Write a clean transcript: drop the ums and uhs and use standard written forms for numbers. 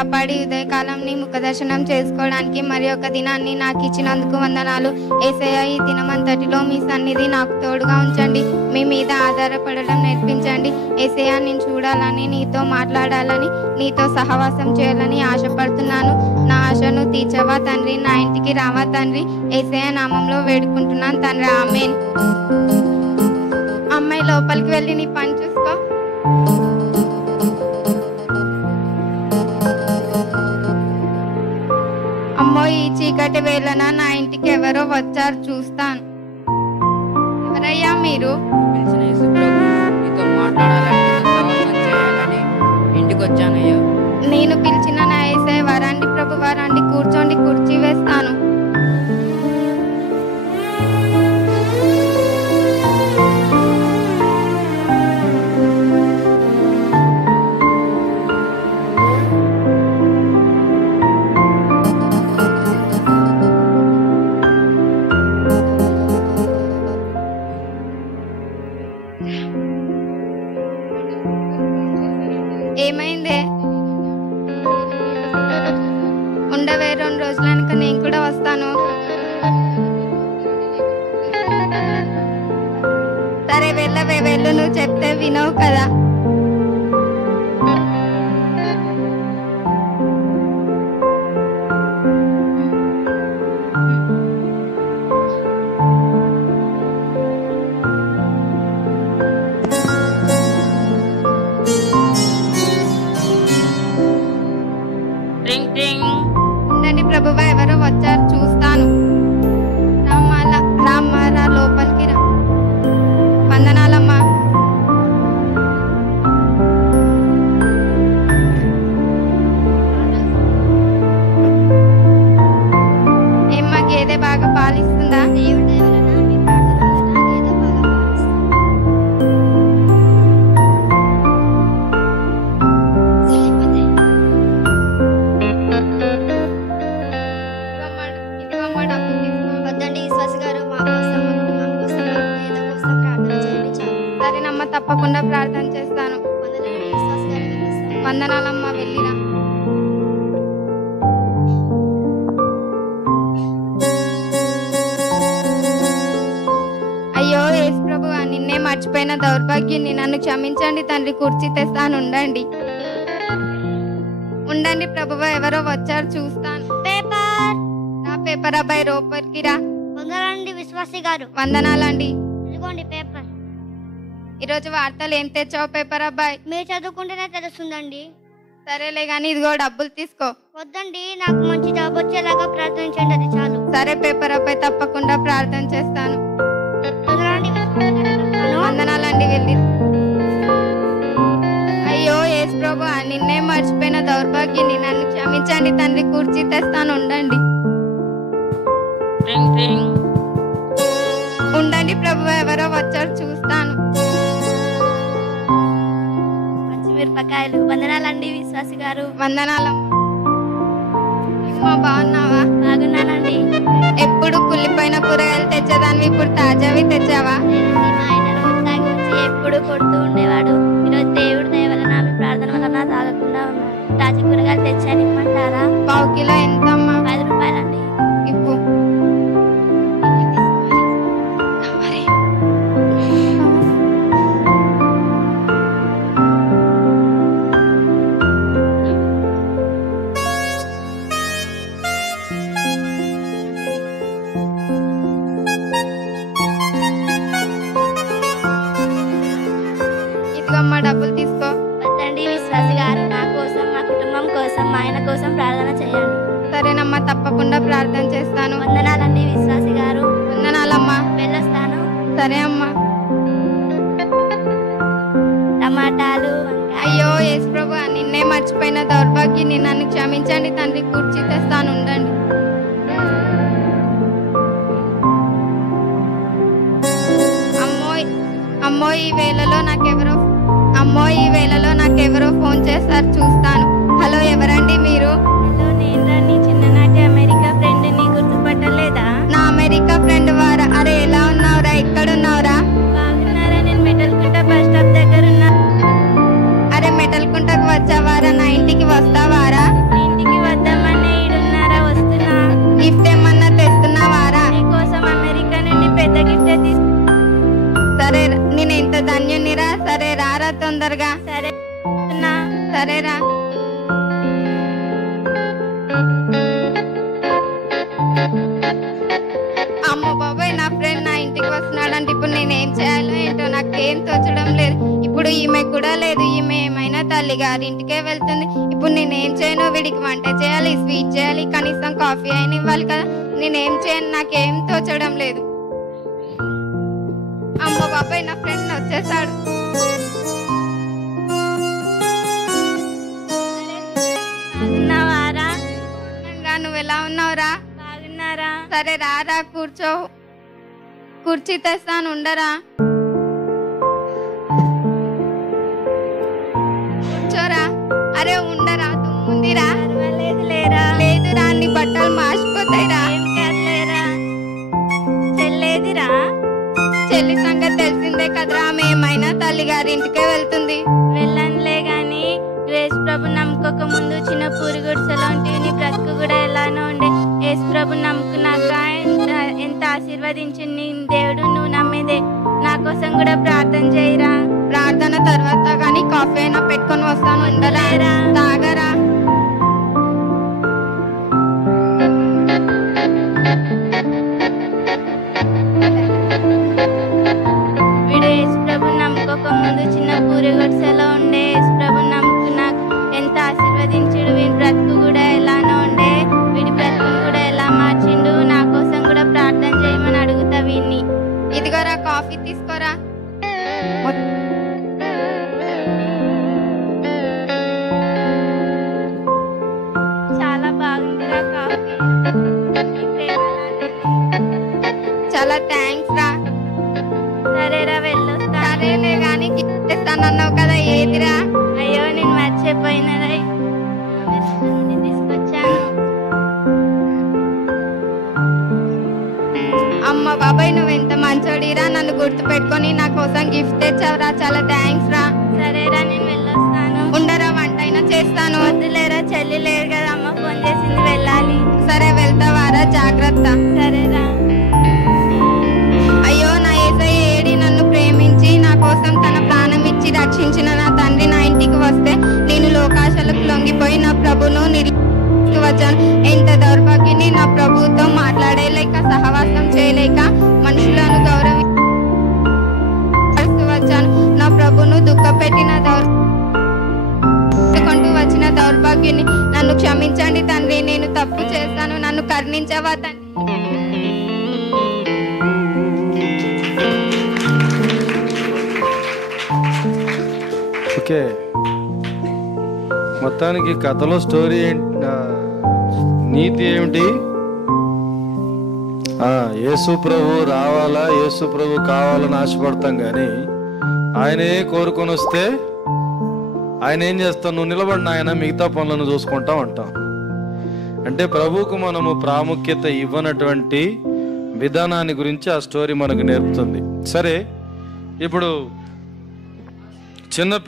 కాపాడి ఉదయకాలం నీ ముఖదర్శనం చేసుకోవడానికి మరి ఒక దినాన్ని నాకు ఇచ్చినందుకు వందనాలు. యేసయ్య, ఈ దినమంతటిలో మీ సన్నిధి నాకు తోడుగా ఉంచండి. మీ మీద ఆధారపడడం నేర్పించండి. యేసయ్య, నేను చూడాలని, నీతో మాట్లాడాలని, నీతో సహవాసం చేయాలని ఆశపడుతున్నాను. నా ఆశను తీర్చవా తండ్రి, నా ఇంటికి రావా తండ్రి. యేసయ్య నామంలో వేడుకుంటున్నాను తండ్రి, ఆమేన్. అమ్మాయి లోపలికి వెళ్ళి నీ పని చూసుకో. అమ్మో, ఈ చీకటి వేళన నా ఇంటికి ఎవరో వచ్చారు, చూస్తాను. ఎవరయ్యా మీరు? ఇంటికి వచ్చానయ్యా. నేను పిలిచిన నా యేసయ్య, వరండి ప్రభు వరండి, కూర్చోండి, కుర్చీ వేస్తాను. ఏమైందే? ఉండవే, 2 రోజులనుక నేను కూడా వస్తాను. సరే వెళ్ళవే, వెళ్ళు, నువ్వు చెప్తే వినవు కదా. ఉండండి ప్రభువా, ఎవరో వచ్చారు, చూస్తాను. రామ్మా, రా లోపలికి రా. వందనాలమ్మా. ఏమ్మా, గేదె బాగా పాలిస్తుందా? తప్పకుండా ప్రార్థన చేస్తాను. వందనాలమ్మా, వెళ్ళిరా. అయ్యో యేసు ప్రభువా, నిన్నే మర్చిపోయిన దౌర్భాగ్యుని, నన్ను క్షమించండి తండ్రి. కుర్చీ తెస్తాను, ఉండండి. ఉండండి ప్రభువా, ఎవరో వచ్చారు, చూస్తాను. పేపర్. నా పేపర్ అబ్బాయి, లోపలికి రా. వందనాలండి విశ్వాసి గారు. వందనాలండి. ఇదిగోండి పేపర్. ఈరోజు వార్తలు ఏం తెచ్చావు పేపర్ అబ్బాయి? మీరు చదువుకుంటేనే తెలుస్తుందండి. సరేలే గాని ఇదిగో డబ్బులు తీసుకో. వద్దండి, నాకు మంచి జాబ్ వచ్చేలాగా ప్రార్థించండి, అది చాలు. సరే పేపర్ అబ్బాయి, తప్పకుండా ప్రార్థన చేస్తాను. వందనాలండి, వెళ్ళి. అయ్యో యేసు ప్రభువా, నిన్నే మర్చిపోయిన దౌర్భాగ్యుని, నన్ను క్షమించండి తండ్రి. కుర్చీ తెస్తాను, ఉండండి. ఉండండి ప్రభువా, ఎవరో వచ్చారు, చూస్తాను. మిరపకాయలు. వందనాలండి విశ్వాసి గారు. వందనాలమ్మా. బాగున్నావా? బాగున్నానండి. ఎప్పుడు కుళ్ళిపోయిన కూరగాయలు తెచ్చేదాన్ని, ఇప్పుడు తాజావి తెచ్చావా? మా ఆయన రోజు తాగి వచ్చి ఎప్పుడు కొడుతూ ఉండేవాడు. ఈరోజు దేవుడు దయ వలన, మీ ప్రార్థన వలన తాగకుండా ఉన్నాడు. తాజా కూరగాయలు తెచ్చాను, ఇమ్మంటారా? 1/4 కిలో ఎంతమ్మా? 5 రూపాయలండి. ఇప్పు. ఇదిగమ్మా, డబ్బులు తీసుకో. వద్దండి విశ్వాసి గారు, నా కోసం, మా కుటుంబం కోసం, మా ఆయన కోసం ప్రార్థన చేయండి. సరేనమ్మా, తప్పకుండా ప్రార్థన చేస్తాను. వందనాలండి విశ్వాసి గారు. వందనాలమ్మా. వెళ్ళొస్తాను. సరే అమ్మా. టమాటాలు. అయ్యో యేసు ప్రభువా, నిన్నే మర్చిపోయిన దౌర్భాగ్యుని, నన్ను క్షమించండి తండ్రి. కుర్చీ తెస్తాను, ఉండండి. అమ్మో, ఈ వేళలో నాకెవరో ఫోన్ చేస్తారు, చూస్తాను. హలో, ఎవరండి మీరు? నేను చిన్ననాటి అమెరికా ఫ్రెండ్. ని గుర్తుపట్టలేదా? నా అమెరికా ఫ్రెండ్ వారా? అరే, ఎలా ఉన్నావురా? ఎక్కడున్నావురా? బాగున్నారా? నేను మెటల్కుంట బస్ స్టాప్ దగ్గర ఉన్నా. అరే, మెటల్కుంటకు వచ్చావారా? నా ఇంటికి వస్తావారా? గారి ఇంటికే వెళ్తుంది. ఇప్పుడు నేనేం చేయను? వీడికి వంట చేయాలి, స్వీట్ చేయాలి, కనీసం కాఫీ అయినా ఇవ్వాలి కదా. నేనేం చేయను, నాకేం తోచడం లేదు. అమ్మో బాబాయ్, నా ఫ్రెండ్ వచ్చేసాడు. బాగున్నావారా? నువ్వు ఎలా ఉన్నావురా? బాగున్నారా? సరే రారా, కూర్చో. కుర్చీ తెస్తాను, ఉండరా. కూర్చోరా. అరే ఉండరా, తుమ్ముందిరా. పర్వాలేదు లేరా? లేదురా, నీ బట్టలు మాసిపోతాయిరా. ఏం కాదులేరా. చెల్లేదిరా? చెల్లి సంగతి తెలిసిందే కదరా, ఆమె ఏమైనా తల్లి గారి ఇంటికే వెళ్తుంది. వెళ్ళనులే గాని యేసు ప్రభు నమ్ముకోక ముందు చిన్న పూరి గుడిసెలో ఉంటే నీ బ్రతుకు కూడా ఎలానో ఉండే. యేసు ప్రభు నమ్ముకున్నాక ఎంత ఆశీర్వదించింది దేవుడు. నువ్వు నమ్మేదే. నా కోసం కూడా ప్రార్థన చేయరా. ప్రార్థన తర్వాత గానీ కాఫీ అయినా పెట్టుకొని వస్తాను, ఉండరా. తాగరా. వీడు యేసు ప్రభు నమ్ముకోక ముందు చిన్న పూరి గుడిసెలో ఉండే. యేసు ప్రభు నమ్ముకున్నాక ఎంత ఆశీర్వదించుడు. వీడి బ్రతుకు కూడా ఎలానో ఉండే. వీడి బ్రతుకును కూడా ఎలా మార్చిండు. నా కోసం కూడా ప్రార్థన చేయమని అడుగుతా వీడిని. ఇదిగోరా, కాఫీ తీసుకోరా. చాలా బాగుందిరా కాఫీ. నీ ప్రేమ లాంటిది. చాలా థ్యాంక్స్ రా. సరేరా వెళ్ళొస్తా. సరేలే గానీ గిఫ్ట్ ఇస్తానన్నావు కదా, ఏదిరా? అయ్యో నేను మర్చిపోయినరా. నుండి తీసుకొచ్చాను. అమ్మ బాబాయ్, నువ్వెంత మంచోడిరా, నన్ను గుర్తు పెట్టుకొని నా కోసం గిఫ్ట్ తెచ్చావురా. చాలా థ్యాంక్స్ రా. సరేరా నేను వెళ్ళొస్తాను. ఉండరా, వంట అయినా చేస్తాను. వద్దులేరా, చెల్లి లేదు కదా, అమ్మ ఫోన్ చేసింది, వెళ్ళాలి. సరే వెళ్తావారా? జాగ్రత్త. సరేరా. అయ్యో నా యేసయ్య ఏడి, నన్ను ప్రేమించి నా కోసం తన ప్రాణం ఇచ్చి రక్షించిన నా తండ్రి నా ఇంటికి వస్తే నేను లోకాశలకు లొంగిపోయి నా ప్రభును వచ్చాను. ఎంత దౌర్భాగ్యని, నా ప్రభుతో మాట్లాడలేక, సహవాసం చేయలేక, మనుషులను గౌరవిస్తూ వచ్చాను. నా ప్రభును దుఃఖపెట్టిన వచ్చిన దౌర్భాగ్యుని నన్ను క్షమించండి తండ్రి. నేను తప్పు చేస్తాను, నన్ను కరుణించవా తండ్రి. ఓకే, మొత్తానికి కథలో స్టోరీ నీతి ఏమిటి? యేసు ప్రభు రావాలా, యేసు ప్రభు కావాలని ఆశపడతాం కానీ ఆయనే కోరుకొని వస్తే ఆయన ఏం చేస్తాం? నువ్వు నిలబడిన ఆయన మిగతా పనులను చూసుకుంటా ఉంటాం. అంటే ప్రభువుకు మనము ప్రాముఖ్యత ఇవ్వనటువంటి విధానాన్ని గురించి ఆ స్టోరీ మనకు నేర్పుతుంది. సరే, ఇప్పుడు చిన్న